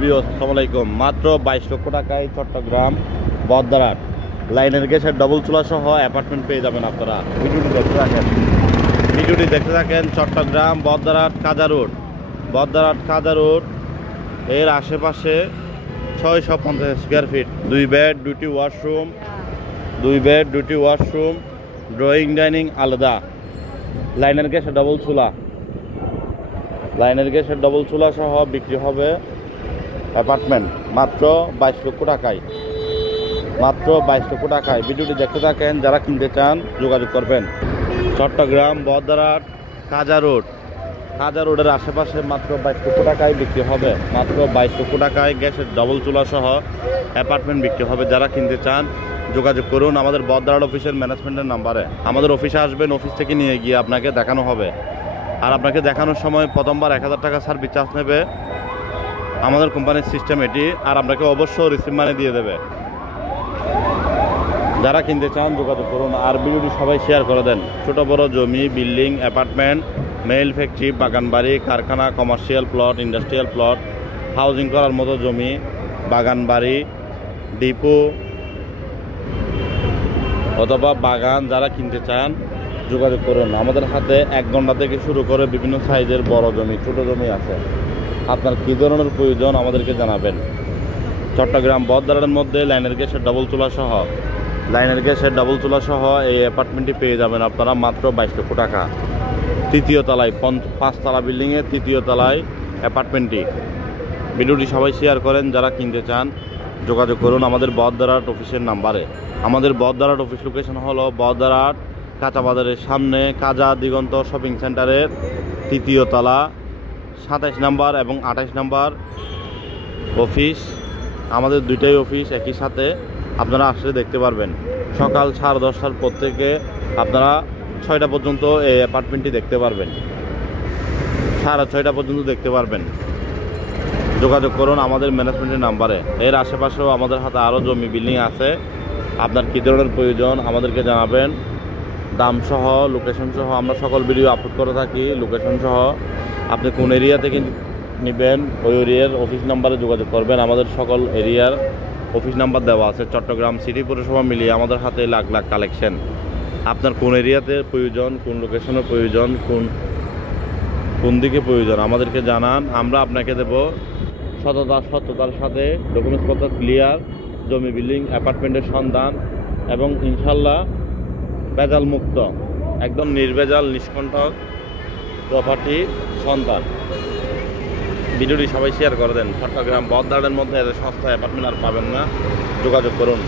Viewers, আসসালামু আলাইকুম। মাত্র 22 লক্ষ টাকায় চট্টগ্রাম বদ্দারহাট লাইনের গ্যাসের ডবল চুলা সহ অ্যাপার্টমেন্ট পেয়ে যাবেন আপনারা। ভিডিওটি দেখতে থাকেন। চট্টগ্রাম বদ্দারহাট কাজা রোড এর আশেপাশে 650 স্কোয়ার ফিট, 2 বেড 2টি ওয়াশরুম, ড্রয়িং ডাইনিং আলাদা, লাইনের গ্যাসের ডবল চুলা সহ বিক্রি হবে অ্যাপার্টমেন্ট মাত্র 22 লক্ষ টাকায়। ভিডিওটি দেখতে থাকেন। যারা কিনতে চান যোগাযোগ করবেন। চট্টগ্রাম বদ্দারহাট কাজা রোডের আশেপাশে মাত্র 22 লক্ষ টাকায় বিক্রি হবে। মাত্র 22 লক্ষ টাকায় গ্যাসের ডবল চুলা সহ অ্যাপার্টমেন্ট বিক্রি হবে। যারা কিনতে চান যোগাযোগ করুন আমাদের বদ্দারহাট অফিসের ম্যানেজমেন্টের নাম্বারে। আমাদের অফিসে আসবেন, অফিস থেকে নিয়ে গিয়ে আপনাকে দেখানো হবে। আর আপনাকে দেখানোর সময় প্রথমবার 1000 টাকা সার্ভিস চার্জ নেবে আমাদের কোম্পানির সিস্টেম এটি। আর আপনাকে অবশ্যই রিসিভ মানি দিয়ে দেবে। যারা কিনতে চান যোগাযোগ করুন। আর ভিডিওটি সবাই শেয়ার করে দেন। ছোট বড় জমি, বিল্ডিং, অ্যাপার্টমেন্ট, মেইল ফ্যাক্টরি, বাগান বাড়ি, কারখানা, commercial plot, industrial plot, housing করার মতো জমি, বাগান বাড়ি, ডিপো অথবা বাগান, যারা কিনতে চান যোগাযোগ করুন। আমাদের হাতে 1 ঘন্টা থেকে শুরু করে বিভিন্ন সাইজের বড় জমি, ছোট জমি আছে। আপনার কী ধরনের প্রয়োজন আমাদেরকে জানাবেন। চট্টগ্রাম বদ্দারহাটের মধ্যে লাইনের গ্যাসের ডবল চুলা সহ এই অ্যাপার্টমেন্টটি পেয়ে যাবেন আপনারা মাত্র 22 লক্ষ টাকা। 3য় তলায়, 5 তলা বিল্ডিংয়ের 3য় তলায় অ্যাপার্টমেন্টটি। ভিডিওটি সবাই শেয়ার করেন। যারা কিনতে চান যোগাযোগ করুন আমাদের বদ্দারহাট অফিসের নাম্বারে। আমাদের বদ্দারহাট অফিস লোকেশন হলো বদ্দারহাট কাঁচা বাজারের সামনে কাজা দিগন্ত শপিং সেন্টারের 3য় তলা, 27 নম্বর এবং 28 নম্বর অফিস। আমাদের দুইটাই অফিস একই সাথে। আপনারা আসলে দেখতে পারবেন। সকাল 10:30টার পর থেকে আপনারা 6টা পর্যন্ত এই অ্যাপার্টমেন্টটি দেখতে পারবেন। 6:30 পর্যন্ত দেখতে পারবেন। যোগাযোগ করুন আমাদের ম্যানেজমেন্টের নাম্বারে। এর আশেপাশেও আমাদের হাতে আরও জমি, বিল্ডিং আছে। আপনার কী ধরনের প্রয়োজন আমাদেরকে জানাবেন। দাম সহ, লোকেশন সহ আমরা সকল ভিডিও আপলোড করে থাকি। লোকেশন সহ আপনি কোন এরিয়া থেকে নেবেন ওই এরিয়ার অফিস নাম্বারে যোগাযোগ করবেন। আমাদের সকল এরিয়ার অফিস নাম্বার দেওয়া আছে। চট্টগ্রাম সিটি পৌরসভা মিলিয়ে আমাদের হাতে লাখ কালেকশন। আপনার কোন এরিয়াতে প্রয়োজন, কোন লোকেশনের প্রয়োজন, কোন দিকে প্রয়োজন আমাদেরকে জানান। আমরা আপনাকে দেব সততার সাথে ডকুমেন্টসপত্র ক্লিয়ার, জমি, বিল্ডিং, অ্যাপার্টমেন্টের সন্ধান এবং ইনশাল্লাহ ভেজাল মুক্ত, একদম নির্ভেজাল নিষ্কণ্ঠক প্রপার্টি সন্ধান। ভিডিওটি সবাই শেয়ার করে দেন। চট্টগ্রাম বদ্দারহাটের মধ্যে এত সস্তা অ্যাপার্টমেন্ট আর পাবেন না। যোগাযোগ করুন।